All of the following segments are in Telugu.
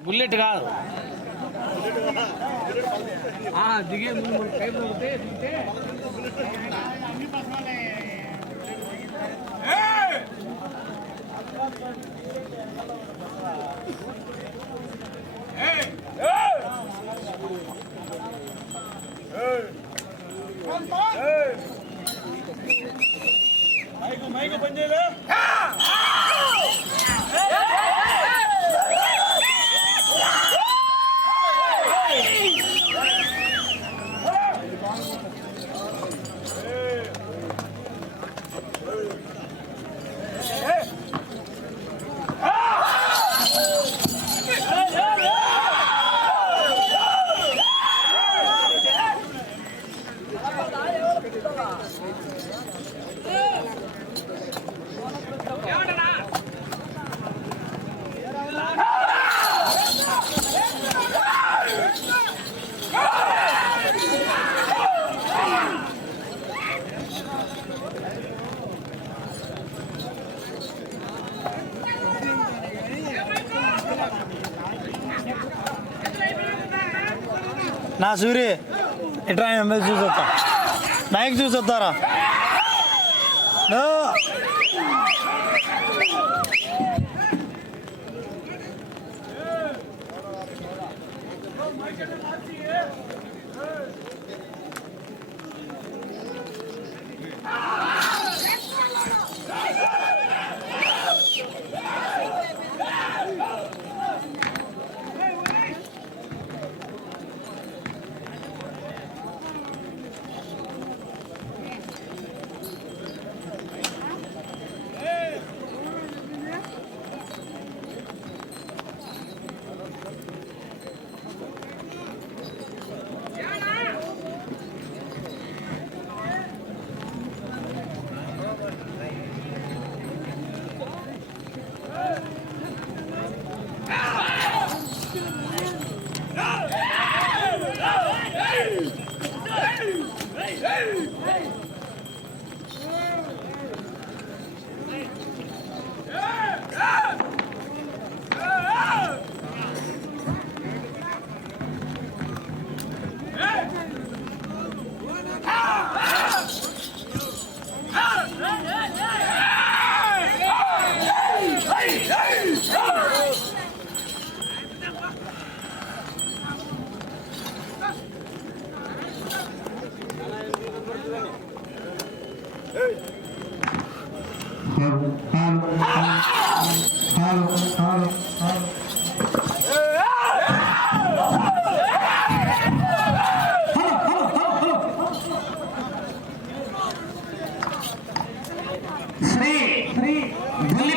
బుల్లెట్ కాదు ఆ, దిగే ముందు మన పేపర్ ఒకటే దిగితే నా సూరి. ఇట్రా ఎంఎల్ చూసి వస్తా మైక్ చూసి వస్తారా Ah! Really?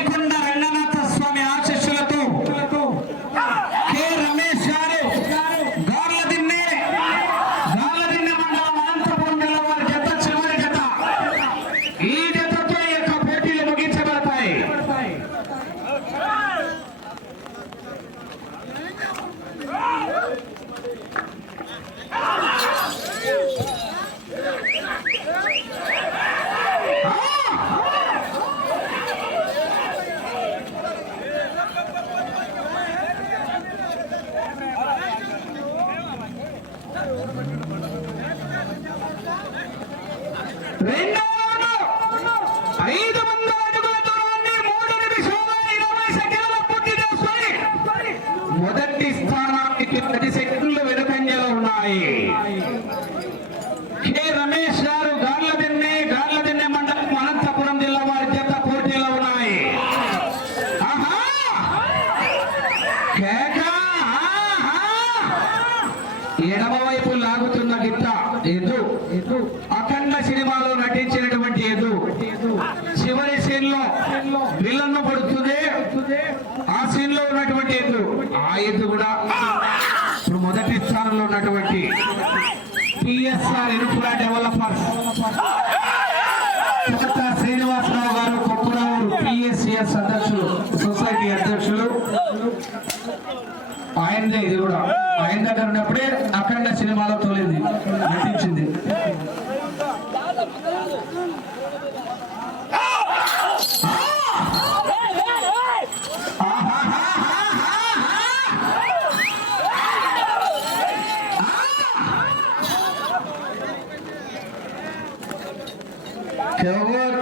రెండు రౌండ్ ఐదు వందల అడుగుల దూరాన్ని మూడు నిమిషాల ఇరవై సెకండ్ల పూర్తి చేసుకొని మొదటి స్థానానికి పది సెకండ్లు వెనుకంజలో ఉన్నాయి కె రమేష్ గారు గార్ల దిన్నె గార్ల దిన్నె మండలం అనంతపురం జిల్లా వారి జత పోటీలో ఉన్నాయి ఆహా కేక ఆహా ఎడమవైపు లాగుతున్న గిత్త ఎదు ఎదు అఖండ సినిమాలో నటించినటువంటి ఎదు చివరి సీన్ నీళ్ళన్న పడుతుంది ఆ సీన్లో ఉన్నటువంటి ఎద్దు ఆ ఎద్దు కూడా ఇప్పుడు మొదటి స్థానంలో ఉన్నటువంటి పిఎస్ఆర్ ఎరుపుల డెవలపర్స్. కొత్త శ్రీనివాసరావు గారు కొప్పురావు పిఎస్సిఎస్ అధ్యక్షులు సొసైటీ అధ్యక్షులు. ఆయనదే ఇది కూడా. ఆయన దగ్గర ఉన్నప్పుడే అఖండ సినిమాలో తోలింది. నటించింది. Então,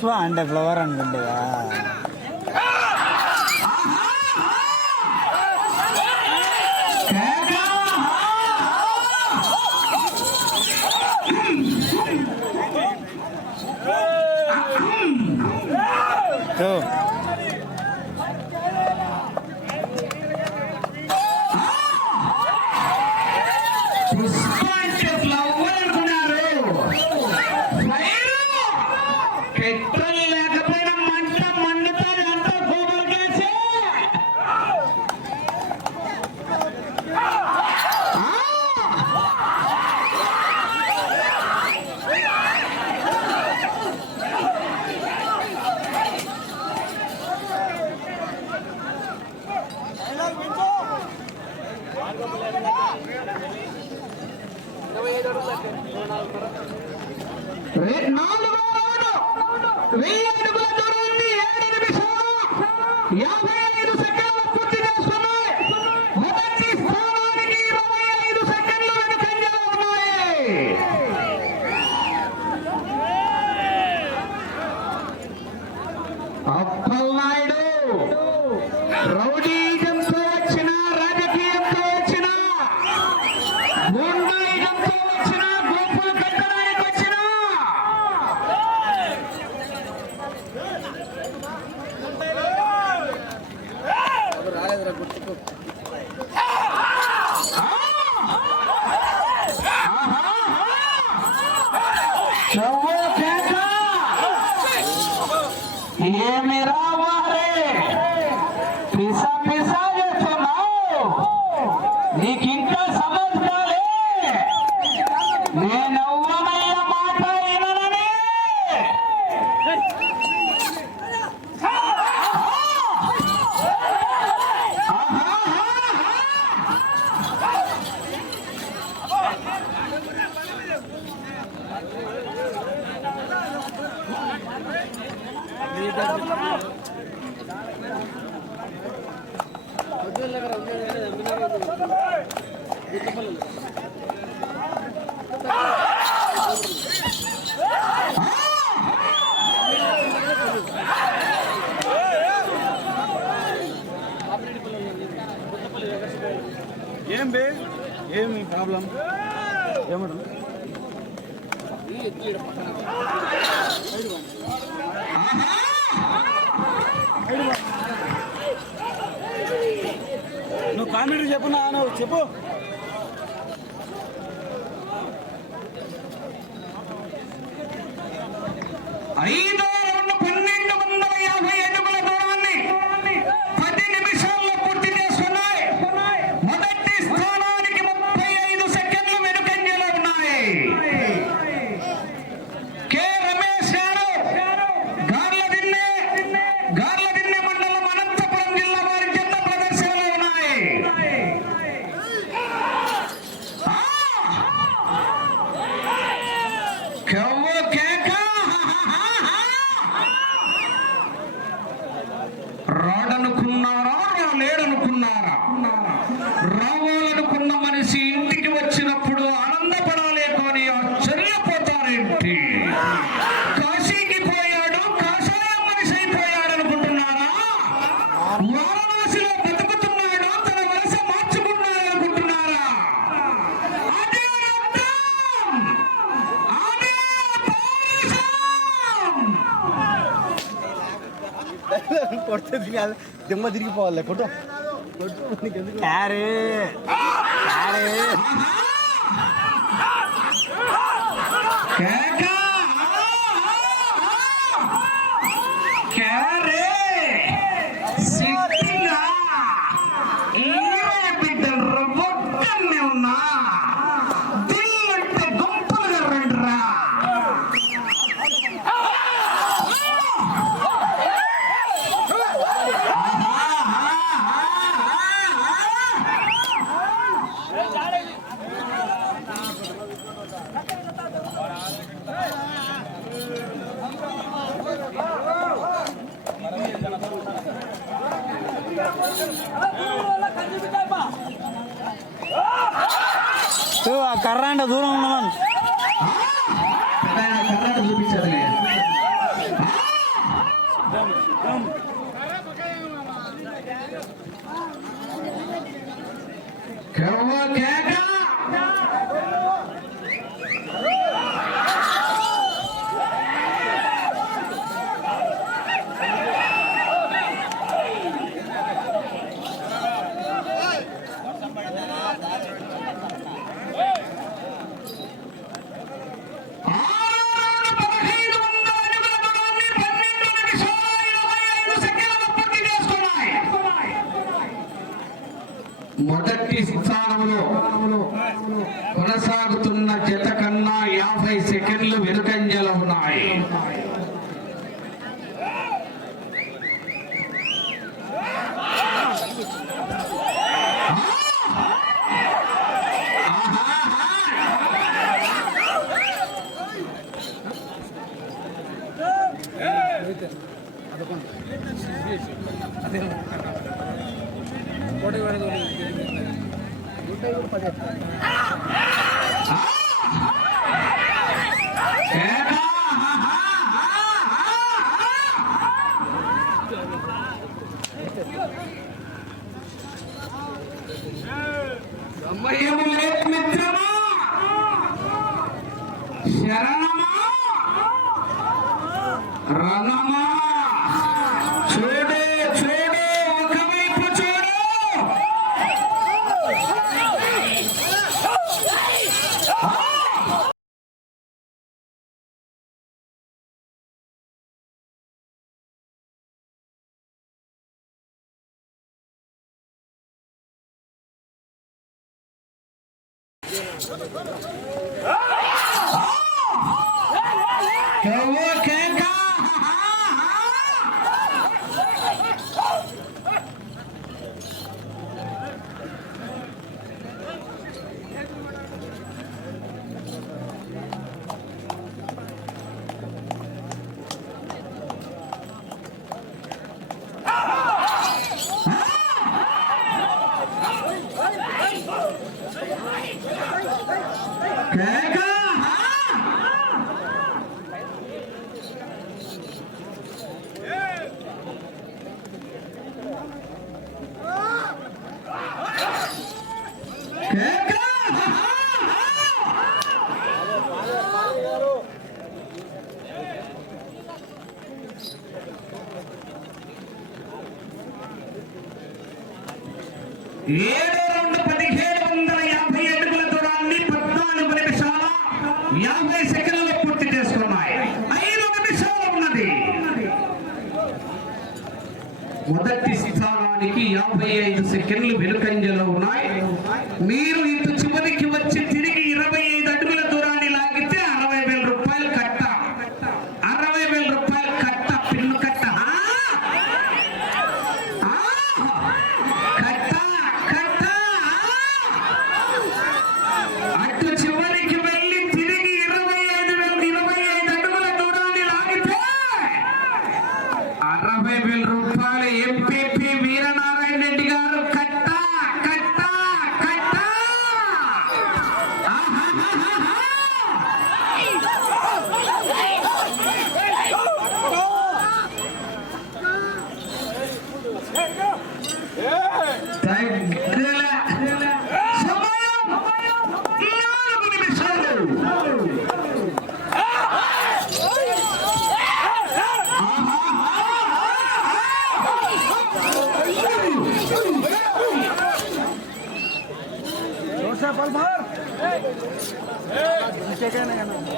Pushpa and flower and குண்டுவா Hey! ఏమి ప్రాబ్లం? ఏమడం నువ్వు కామెడీ చెప్పున్నా నా నువ్వు చెప్పు. ఐదు కొడితే దిగి దిమ్మ తిరిగిపోవాలి. కొట్టు. కొట్టు. క్యారే క్యారే శరణమా? రణమా చూడు చూడు ఒకవైపు చూడు. ఏడో రెండు పదిహేడు వందల యాభై అడుగుల దూరాన్ని పద్నాలుగు నిమిషాల యాభై సెకండ్లు పూర్తి చేసుకున్నాయి. ఐదు నిమిషాలు ఉన్నది. మొదటి స్థానానికి యాభై ఐదు సెకండ్లు వెనుకంజలో ఉన్నాయి. మీరు 在这儿呢。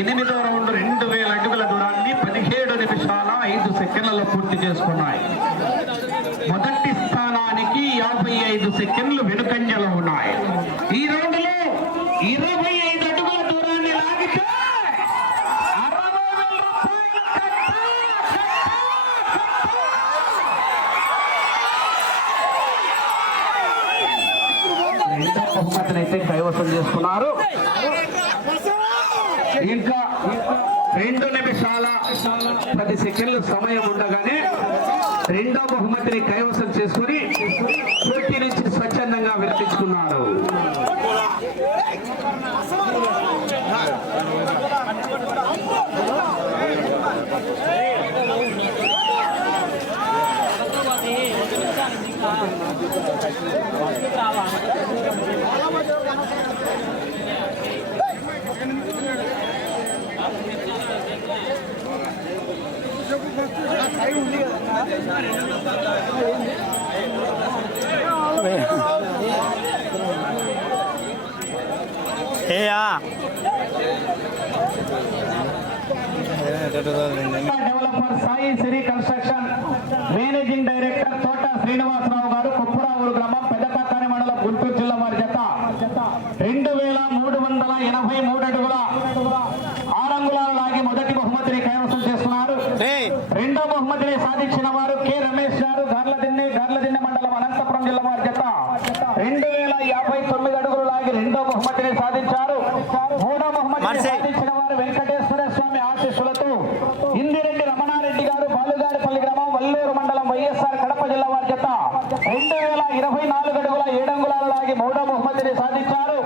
ఎనిమిదో రౌండ్ రెండు వేల అడుగుల దూరాన్ని పదిహేడు నిమిషాల ఐదు సెకండ్లలో పూర్తి చేసుకున్నాయి. మొదటి స్థానానికి యాభై ఐదు సెకండ్లు వెనుకంజలో ఉన్నాయి. ఈ రౌండ్లో ఇరవై ఐదు అడుగుల దూరాన్ని లాగితే బహుమతిని అయితే కైవసం చేసుకున్నారు. ఇంకా రెండు నిమిషాల పది సెకండ్లు సమయం ఉండగానే రెండో బహుమతిని కైవసం చేసుకుని ఏ developer Sai Siri construction managing director Thota Srinivasarao garu Koppuravuru గ్రామం పెద్దపక్కని మండలం గుంటూరు జిల్లా వారి జత. రెండు వేల మూడు వందల ఎనభై మూడు అడుగుల ఆరంగుళాలు లాగి మొదటి బహుమతిని కైవసం చేసుకున్నారు రెండో బహుమతిని సాధించిన వారు కె రమేష్ గారు గార్లదిన్నె గార్లదిన్నె మండలం అనంతపురం జిల్లా వారి జత రెండు వేల యాభై తొమ్మిది అడుగులు లాగి రెండో బహుమతిని సాధించారు మూడో బహుమతిని మర్సే. వెంకటేశ్వర స్వామి ఆశీస్సులతో ఇందిరెడ్డి రమణారెడ్డి గారు బాలుగారిపల్లి గ్రామం వల్లూరు మండలం వైఎస్ఆర్ కడప జిల్లా వారి జత రెండు వేల ఇరవై నాలుగు అడుగుల ఏడంగుళాలు లాగి మూడో బహుమతిని సాధించారు